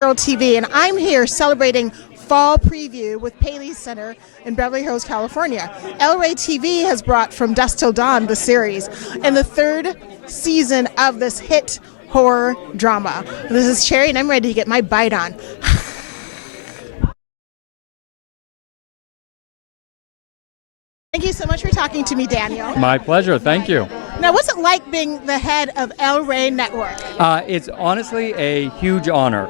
TV, and I'm here celebrating fall preview with Paley Center in Beverly Hills, California. Rey TV has brought From Dusk Till Dawn, the series, and the third season of this hit horror drama. This is Cherry, and I'm ready to get my bite on. Thank you so much for talking to me, Daniel. My pleasure. Thank you. Now, what's it like being the head of Rey Network? It's honestly a huge honor.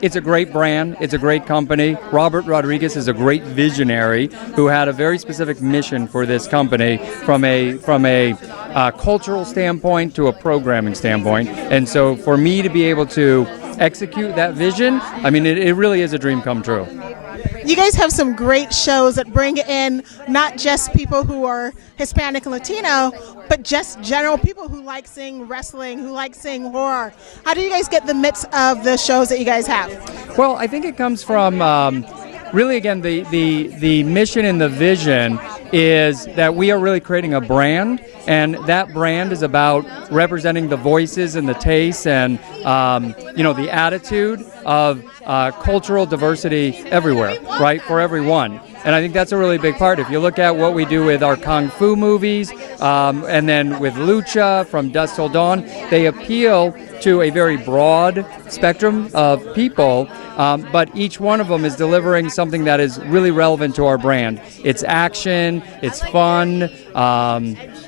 It's a great brand. It's a great company. Robert Rodriguez is a great visionary who had a very specific mission for this company from a cultural standpoint to a programming standpoint. And so for me to be able to execute that vision, I mean, it really is a dream come true. You guys have some great shows that bring in not just people who are Hispanic and Latino, but just general people who like seeing wrestling, who like seeing horror. How do you guys get the mix of the shows that you guys have? Well, I think it comes from really, again, the mission and the vision is that we are really creating a brand, and that brand is about representing the voices and the tastes and the attitude of cultural diversity everywhere, right, for everyone. And I think that's a really big part. If you look at what we do with our Kung Fu movies and then with Lucha, From Dusk Till Dawn, they appeal to a very broad spectrum of people, but each one of them is delivering something that is really relevant to our brand. It's action, it's fun,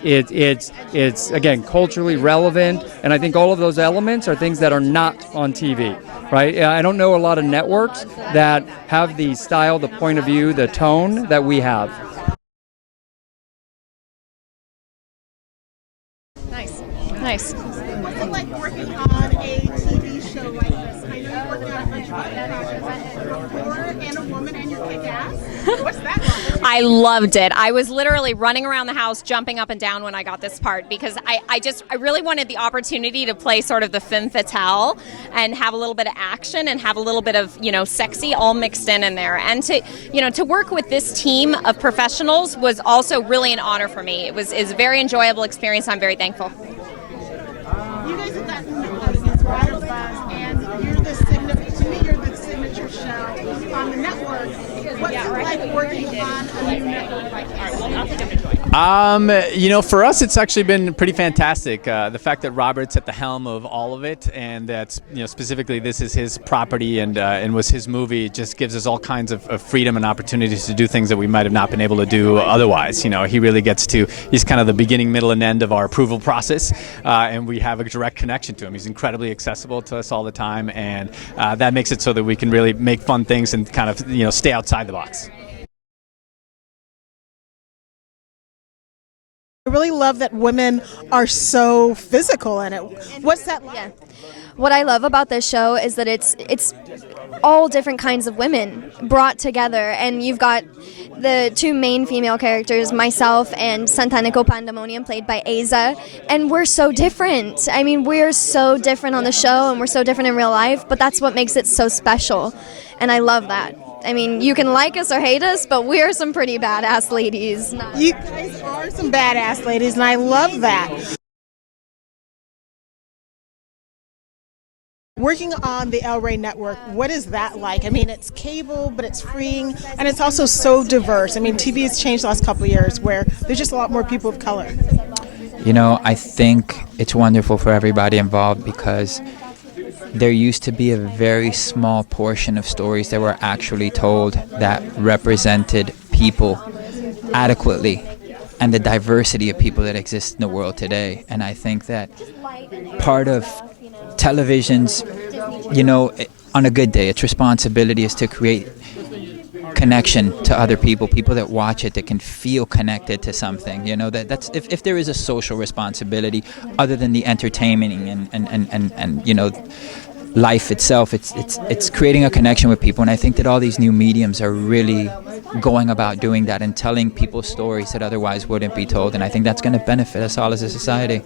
it's again, culturally relevant, and I think all of those elements are things that are not on TV. Right? I don't know a lot of networks that have the style, the point of view, the tone that we have. Nice. What's it like working on a TV show like this? I know you're working on a bunch of projects. You're and a woman and you're kick-ass. What's that like? I loved it. I was literally running around the house, jumping up and down when I got this part because I really wanted the opportunity to play sort of the femme fatale and have a little bit of action and have a little bit of, sexy all mixed in there. And to work with this team of professionals was also really an honor for me. It's a very enjoyable experience. I'm very thankful. You guys have gotten these rider buzz, and you're the signature show on the network. What's it like working on a new network like this? For us, it's actually been pretty fantastic. The fact that Robert's at the helm of all of it, and that specifically this is his property and was his movie, just gives us all kinds of freedom and opportunities to do things that we might have not been able to do otherwise. He really he's kind of the beginning, middle, and end of our approval process, and we have a direct connection to him. He's incredibly accessible to us all the time, and that makes it so that we can really make fun things and kind of stay outside the box. I really love that women are so physical in it. What's that like? Yeah. What I love about this show is that it's all different kinds of women brought together, and you've got the two main female characters, myself and Santanico Pandemonium, played by Aza, and we're so different. I mean, we're so different on the show, and we're so different in real life, but that's what makes it so special, and I love that. I mean, you can like us or hate us, but we're some pretty badass ladies. You guys are some badass ladies, and I love that. Working on the Rey Network, what is that like? I mean, it's cable, but it's freeing, and it's also so diverse. I mean, TV has changed the last couple of years where there's just a lot more people of color. I think it's wonderful for everybody involved because there used to be a very small portion of stories that were actually told that represented people adequately and the diversity of people that exist in the world today. And I think that part of television's, on a good day, its responsibility is to create connection to other people that watch it, that can feel connected to something. That's if there is a social responsibility other than the entertainment and life itself, it's creating a connection with people. And I think that all these new mediums are really going about doing that and telling people stories that otherwise wouldn't be told. And I think that's going to benefit us all as a society.